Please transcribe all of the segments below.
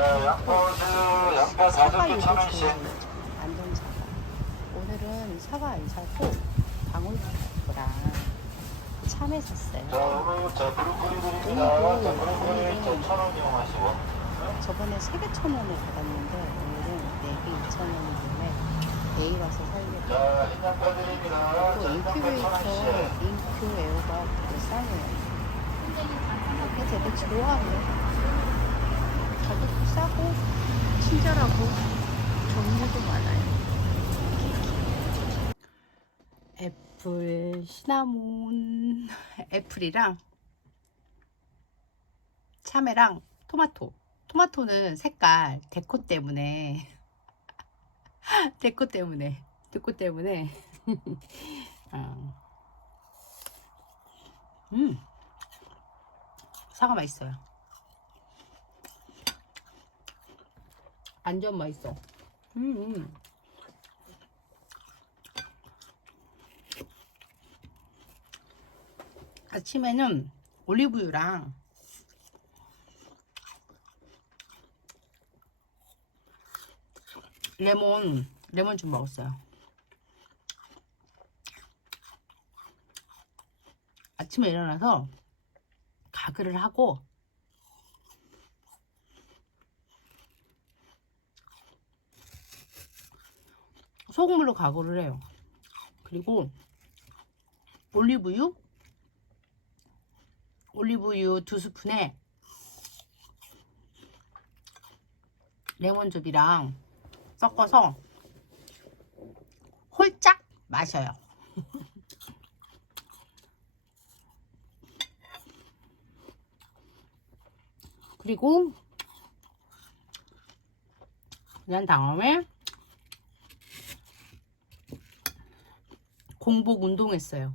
자, 양파주, 양파 사과 4종 이거 천 원씩. 좋아해요. 완전 사과. 오늘은 사과 안 사고 방울토마토랑 참외 샀어요. 자, 오늘 자, 브로콜리 드립니다. 자, 브로콜리 저천원 이용하시고. 저번에 세개천 원에 받았는데 오늘은 네개 이천 원이길래 내일 와서 살려고. 자, 흰 양파 드립니다. 또 자, 흰 양파 천 인큐베이터 원씩. 인큐 에어가 되게 싸네요. 이게 되게 좋아하네. 가격도 싸고 친절하고 종류도 많아요. 애플, 시나몬, 애플이랑 참외랑 토마토. 토마토는 색깔 데코 때문에 데코 때문에 데코 때문에 어. 음 사과 맛있어요. 완전 맛있어. 음, 음. 아침에는 올리브유랑 레몬 레몬 좀 먹었어요. 아침에 일어나서 가글을 하고 소금물로 가글을 해요. 그리고 올리브유 올리브유 두 스푼에 레몬즙이랑 섞어서 홀짝 마셔요. 그리고 그냥 다음에 공복 운동 했어요.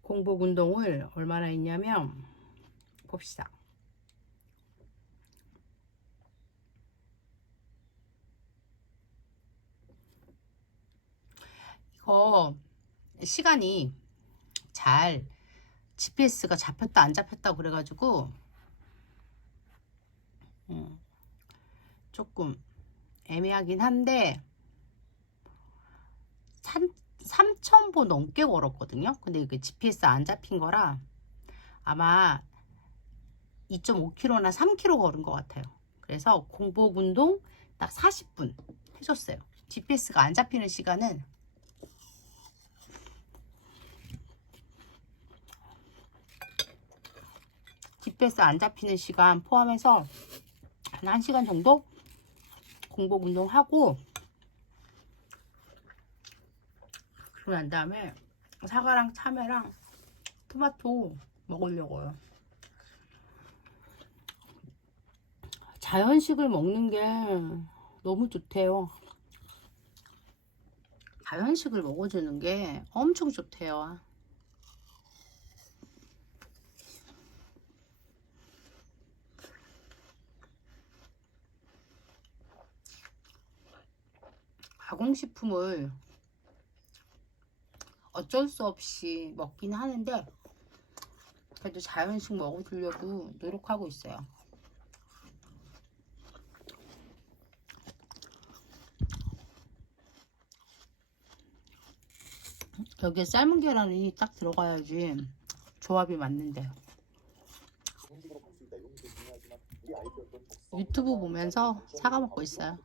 공복 운동을 얼마나 했냐면 봅시다. 이거 시간이 잘 GPS가 잡혔다 안 잡혔다 그래가지고 음, 조금 애매하긴 한데 3,000보 넘게 걸었거든요. 근데 이게 GPS 안 잡힌 거라 아마 2.5km나 3km 걸은 것 같아요. 그래서 공복 운동 딱 40분 해줬어요. GPS가 안 잡히는 시간은 GPS 안 잡히는 시간 포함해서 한 1시간 정도 공복 운동하고 그러고 난 다음에 사과랑 참외랑 토마토 먹으려고요. 자연식을 먹는 게 너무 좋대요. 자연식을 먹어주는 게 엄청 좋대요. 가공식품을 어쩔 수 없이 먹긴 하는데 그래도 자연식 먹어주려고 노력하고 있어요. 여기에 삶은 계란이 딱 들어가야지 조합이 맞는데요. 유튜브 보면서 사과 먹고 있어요.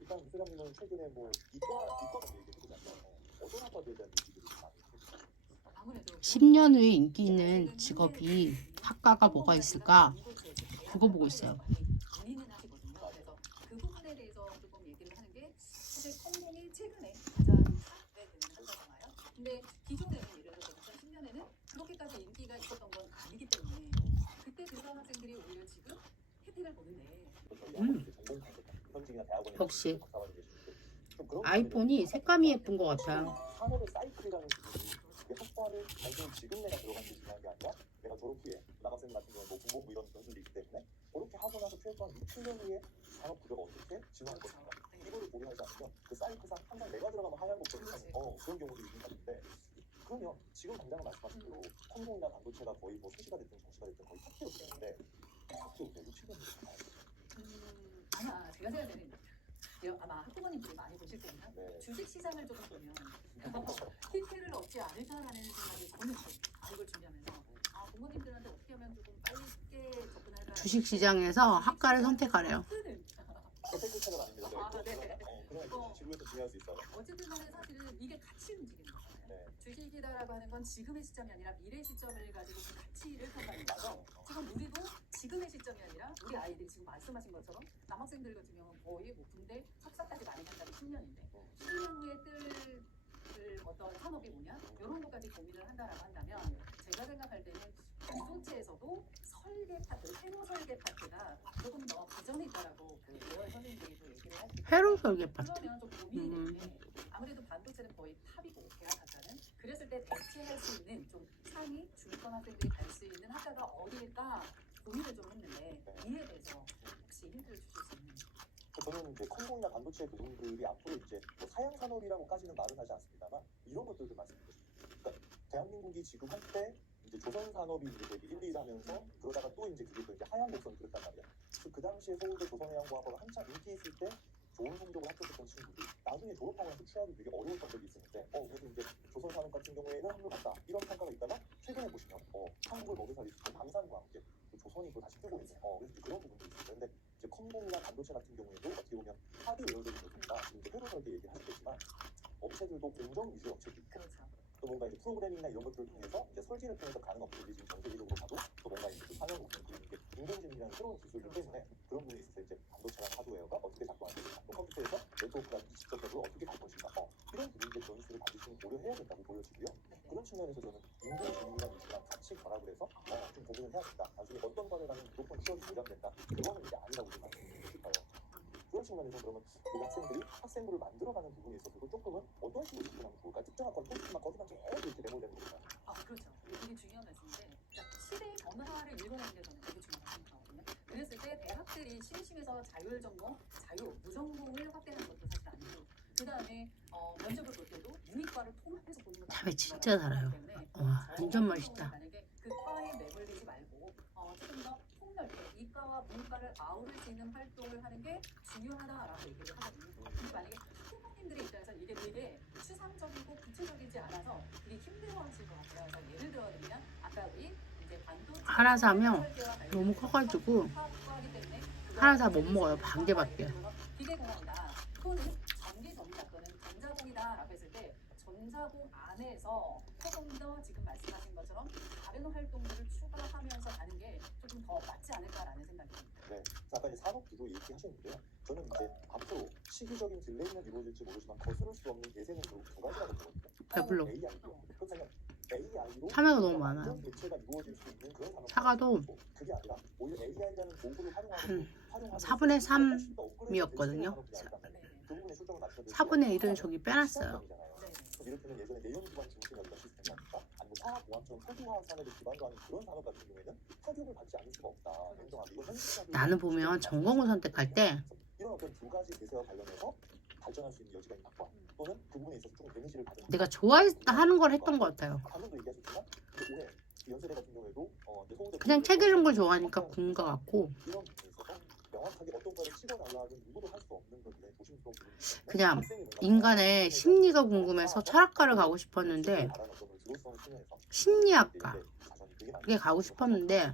일단 이 사장님은 최근에 뭐 이과 이과 좀 얘기 해보자면 어떤 학과들에 대한 얘기들이 많이 해주세요. 10년 후에 인기 있는 직업이 학과가 뭐가 있을까? 그거 보고 있어요. 고민은 하시거든요. 그래서 그 부분에 대해서 조금 얘기를 하는 게 사실 성공이 최근에 가장 네, 되는 한거잖아요. 근데 기존에는 예를 들어서 2010년에는 그렇게까지 인기가 있었던 건 아니기 때문에 그때 대상 학생들이 오히려 지금 혜택을 보는데 음. 역시. 그런 아이폰이 색감이 예쁜 것 같아요. 산업의 사이클이라는 부분이 내 학과를 단순히 지금 내가 들어간 게 중요한 게 아니라 내가 졸업 후에 남학생 같은 경우는 뭐 공복부 이런 변수들이 있기 때문에 그렇게 하고 나서 최소한 6, 7년 후에 산업 구조가 어떻게 진화할 것인가 이거를 고려하지 않으면 그 사이클상 항상 내가 들어가면 하얀 목걸이 사는 어, 그런 경우들이 있는 것 같은데 그러면 지금 당장 말씀하신 대로 컴공이나 반도체가 거의 뭐 소시가 됐든 정시가 됐든 거의 탑재로 되는데 탑재로 되고 최근에 음, 아마 제가 생각에는 여- 아마 학부모님들이 많이 보실 때는 네. 주식 시장을 조금 보면 힌트를 얻지 않을까라는 생각이 저는. 이걸 준비하면서 아 부모님들한테 어떻게 하면 조금 빨리 접근할까 주식 시장에서 학과를 선택하래요. 채널 아닙니다. 아, 네. 어, 그러면 지구에서 중요할 수 있어요. 어쨌든 간에 사실은 이게 같이 움직이는 거잖아요. 네. 주식이다라고 하는 건 지금의 시점이 아니라 미래 시점을 가지고 그 가치를 평가하는 거죠. 지금 우리도 지금의 시점이 아니라 우리 아이들이 지금 말씀하신 것처럼 남학생들 같은 경우는 거의 뭐 군대 석사까지 많이 간다는 10년인데 10년 후에 뜰, 뜰 어떤 산업이 뭐냐 이런 것까지 고민을 한다라고 한다면 제가 생각할 때는 기존체에서도 설계 파트, 회로 설계 파트가 조금 더 발전해 있다라고 그 예열 선생님들이 얘기를 하시고 회로 설계 파트. 그러면 좀 고민이 음. 되는 게 아무래도 반도체는 거의 탑이고 대학 학과는 그랬을 때 대체할 수 있는 좀 상위 중위권 학생들이 갈 수 있는 학과가 어디일까 고민을 좀 했는데 이에 대해서 혹시 힌트를 주실 수 있는지 저는 이제 컴공이나 반도체 부분들이 앞으로 이제 뭐 사양 산업이라고까지는 말은 하지 않습니다만 이런 것들도 말씀드리고 싶습니다. 그러니까 대한민국이 지금 한때 이제 조선 산업이 이제 되게 1, 2를 하면서 그러다가 또 이제 그게 또 이제 하얀 곡선이 그랬단 말이야. 그 당시에 서울대 조선해양공학과가 한참 인기 있을 때 좋은 성적을 합격했던 친구들이 나중에 졸업하고 나서 취업이 되게 어려웠던 적이 있었는데 어 그래서 이제 조선 산업 같은 경우에는 한물 갔다 이런 평가가 있다가 최근에 보시면 어 한국을 먹여 살릴 수 있는 방산과 함께 또 조선이 또 다시 뜨고 있네. 어 그래서 그런 부분도. 근데 이제 컴공이나 반도체 같은 경우에도 어떻게 보면 합의 의료적인 부분이나 지금 이제 회로 설계 얘기를 하시겠지만 업체들도 공정 위주 있고 그렇죠. 또 뭔가 이제 프로그래밍이나 이런 것들을 통해서 이제 설계를 통해서 가는 업체들이 지금 전 세계적으로 가도 또 뭔가 이제 상용 부분 이게 인공지능이라는 새로운 기술이기 때문에 그런 부분에 있어서 이제 반도체나 하드웨어가 어떻게 작동하는지 또 컴퓨터에서 네트워크가 직접적으로 어떻게 갈 것인가 어, 이런 부분들 변수를 반드시 고려해야 된다고 보여지고요. 그런 측면에서 저는 인공지능이랑 이시랑 같이 결합을 해서 어, 좀 고민을 해야 된다. 나중에 어떤 과를 가면 무조건 취업이 보장된다. 그거는 이제 아니라고 생각합니다. 측면에서 그러면 우리 학생들이 학생부를 만들어가는 부분에 있어서도 조금은 어떤 식으로 접근하면 좋을까? 특정한 건 포스트만 거기만 계속 이렇게 메모되는 거잖아요. 아 그렇죠. 이게 되게 중요한 말씀인데 그러니까 시대의 변화를 읽어내는 게 저는 되게 중요하다고 생각하거든요. 그랬을 때 대학들이 심심해서 자율 전공, 자유 무전공을 확대하는 것도 사실 아니고 그 다음에 어, 면접을 볼 때도 유니과를 통합해서 보는 것도 탑이 진짜 달아요. 와, 완전 맛있다. 만약에 그 과에 매몰리지 말고 어, 조금 더 폭넓게 이과와 문과를 아우를 수 있는 활동을 하는 게 중요하다라고 얘기를 하거든요. 근데 만약에 학부모님들의 입장에서 이게 되게 추상적이고 구체적이지 않아서 되게 힘들어하실 것 같아요. 그래서 예를 들어드리면 아까 우리 이제 반도체 하나 사면 너무 커가지고 하나 다 못 먹어요. 반 개밖에. 기계공학이다. 또는 전기 전자 또는 전자공이다라고 했을 때 전자공 안에서 조금 더 지금 말씀하신 것처럼 다른 활동들을 추가하면서 가는 게 조금 더 맞지 않을까라는 생각이 듭니다. 네. 자, 아까 이제 산업비도 얘기하셨는데요. 저는 이제 앞으로 시기적인 딜레이는 이루어질지 모르지만 거스를 수 없는 예세는 두, 두 가지라고 보거든요. 배불러. 그렇다면 AI로 참외가 너무 많아요. 완전 대체가 이루어질 수 있는 그런 산업 사과도 그게 아니라 오히려 AI라는 도구를 활용하고 한 활용하면서 4분의 3 훨씬 더 업그레이드 이었거든요. 될수 있는 산업이 아닐까. 네. 그 부분에 초점을 맞춰야 되고 4분의 1은 저기 빼놨어요. 이를테면 예전에 내연 기반 증식이나 시스템이라든가 아니면 화학공학처럼 소규화 산업을 기반으로 하는 그런 산업 같은 경우에는 타격을 받지 않을 수가 없다. 냉정하게 이건 현실적인 나는 보면 전공을 선택할 때 이런 어떤 두 가지 대세와 관련해서 발전할 수 있는 여지가 있는 학과 또는 그 부분에 있어서 조금 데미지를 받은 내가 좋아했다 하는 걸 했던 것 같아요. 방금도 얘기하셨지만 그 올해 연세대 같은 경우에도 어, 이제 서울대 그냥 책 읽는 걸 좋아하니까 군것 같고 이런 부분에 있어서 명확하게 어떤 거를 찍어달라는 누구도 할 수 없는 건 굉장히 조심스러운 부분이 있는데 그냥 학생이 뭔가 인간의 심리가 궁금해서 철학과를 가고 싶었는데 어떤 심리학과 그게 가고 싶었는데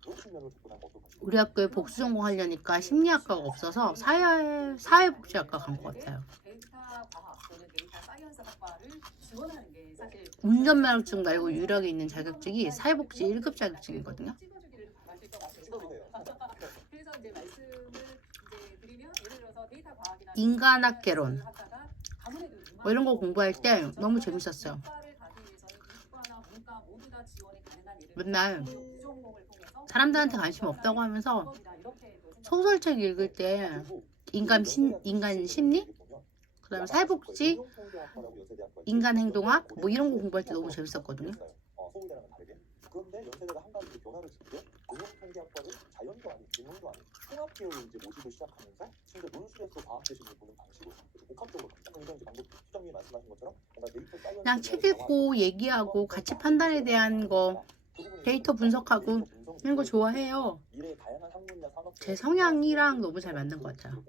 그런 측면으로 접근하면 어떨까 싶어요. 우리 학교에 복수 전공 하려니까 심리학과가 없어서 사회 사회복지학과 간 것 같아요. 데이터 과학 또는 데이터 사이언스 학과를 지원하는 게 사실 운전면허증 말고 유력에 있는 자격증이 사회복지 1급 자격증이거든요. 찍어주세요. 그래서 이제 말씀을 이제 드리면 예를 들어서 데이터 과학이나 인간학개론. 아무래도 뭐 이런 거 공부할 때 너무 재밌었어요. 이과를 가기 위해서는 이과나 문과 모두 다 지원이 가능한 예를 맨날 들어서 부전공을 통해서 사람들한테 관심 없다고 하면서 소설책 읽을 때 인간 심 인간 심리 그다음에 사회복지 인간 행동학 뭐 이런 거 공부할 때 너무 재밌었거든요. 그런데 연세대가 한 가지 변화를 주는 게 공영 통계학과를 자연과 함께 인문도 아니고 통합 계열 이제 모집을 시작하면서 심지어 논술에서 과학 재질을 보는 방식으로 복합적으로 이제 방금 수정님이 말씀하신 것처럼 뭔가 데이터 사이언스 그냥 책 읽고 얘기하고 같이 판단에 대한 거 데이터 분석하고 이런 거 좋아해요. 제 성향이랑 너무 잘 맞는 것 같아요.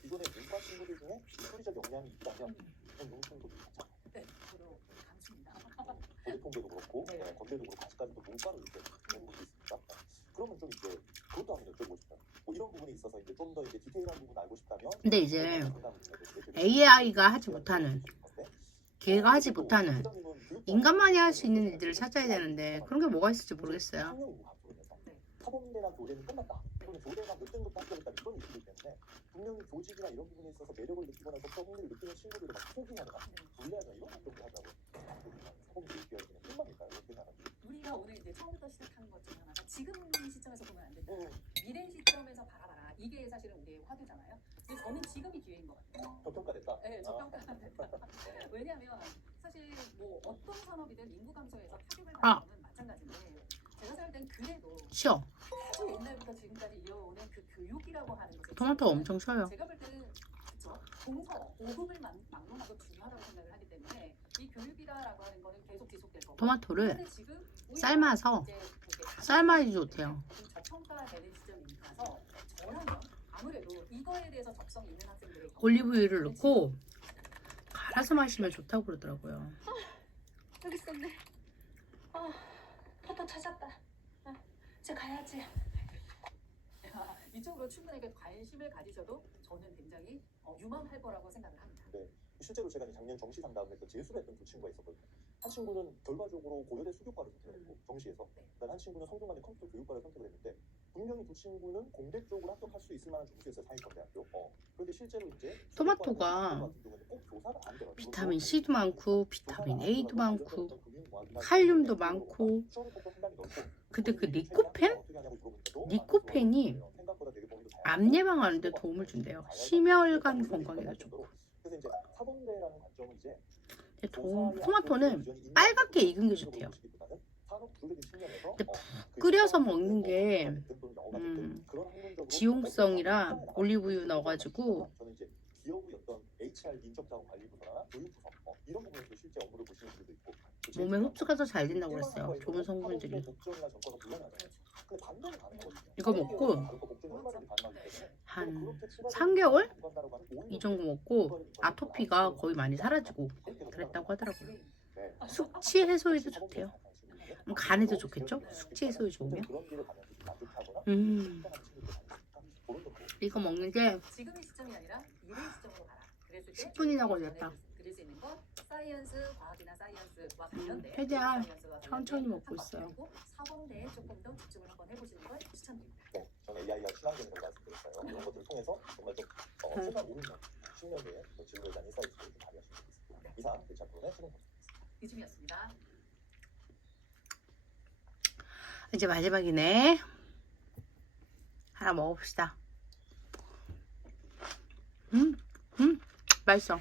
기존의 문과 친구들 중에 소리적 역량이 있다면 용품도 괜찮아요. 네. 보드통계도 그렇고 네. 네, 건대도 그렇고 아직까지 또 문과를 이렇게 배우고 있습니다. 그러면 좀 이제 그것도 한번 여쭤보고 싶어요. 뭐 이런 부분에 있어서 이제 좀 더 이제 디테일한 부분 알고 싶다면 근데 이제 네. AI가 하지 못하는 걔가 하지 못하는 인간만이 할 수 있는 일들을 찾아야 되는데 그런 게 뭐가 있을지 모르겠어요. 사범대나 교대는 끝났다. 또는 교대가 몇 등급 합격했다 이런 이슈들 때문에 분명히 조직이나 이런 부분에 있어서 매력을 느끼거나 흥미를 느끼는 친구들을 막 포기하거나 불리하거나 이런 활동을 하자고 사범대 입결되는 끝납니까? 이렇게 나가는 우리가 오늘 이제 처음부터 시작한 것 중에 하나가 지금 시점에서 보면 안 된다. 어, 미래 시점에서 바라봐라. 이게 사실은 우리의 화두잖아요. 근데 저는 지금이 기회인 것 같아요. 저평가됐다. 네, 아, 저평가가 됐다. 왜냐하면 사실 뭐 어떤 산업이든 인구 감소에서 타격을 아. 받는 건 마찬가지인데 제가 생각할 땐 그래도 쉬어. 아주 옛날부터 지금까지 이어오는 그 교육이라고 하는 것을 토마토 엄청 쉬어요. 제가 볼 때는 그쵸 동서 오급을 막- 막론하고 중요하다고 생각을 하기 때문에 이 교육이라고 하는 거는 계속 지속될 거고 토마토를 근데 지금 오히려 삶아서 이제 삶아야지 좋대요. 좀 저평가되는 시점이라서 저라면 아무래도 이거에 대해서 적성 있는 학생들의 올리브유를 넣고 갈아서 마시면 좋다고 그러더라고요. 여기 있었네. 아, 포토 찾았다. 아, 이제 가야지. 아, 이쪽으로 충분하게 관심을 가지셔도 저는 굉장히 어, 유망할 거라고 생각을 합니다. 실제로 제가 이제 작년 정시 상담을 했던 재수를 했던 두 친구가 있었거든요. 한 친구는 결과적으로 고려대 수교과를 선택했고 정시에서 그다음 한 친구는 성균관대 컴퓨터 교육과를 선택을 했는데 분명히 두 친구는 공대 쪽으로 합격할 수 있을 만한 점수였어요 사회과대학교. 어. 그런데 실제로 이제 토마토가. 비타민 C도 많고 비타민 A도 많고 칼륨도 많고 근데 그 리코펜? 리코펜이 암 예방하는데 도움을 준대요. 심혈관 건강에도 좋고. 그래서 이제 사범대라는 관점은 이제 근데 도, 토마토는 빨갛게 익은 게 좋대요. 근데 끓여서 먹는 게, 음, 지용성이라 올리브유 넣어가지고 어, 분들도 있고 그 몸에 흡수가 더잘 된다고 그랬어요. 좋은 성분들이. 이거 먹고 한 3개월 이 정도 먹고 아토피가 거의 많이 사라지고 그랬다고 하더라고요. 숙취 해소에도 좋대요. 그럼 간에도 좋겠죠? 숙취 해소에 좋으면. 음, 이거 먹는 게 지금의 시점이 아니라 미래 시점으로 가라. 그랬을 때 10분이나 걸렸다. 음, 최대한 천천히 먹고 있어요. 네, 어, 음. 최근 5년, 10년대의 그 진로에 대한 인사이트를 좀 발휘하시면 좋겠습니다. 이상 대차 토론의 최종 이중이었습니다. 이제 마지막이네. 하나 먹어봅시다. 음, 음, 맛있어.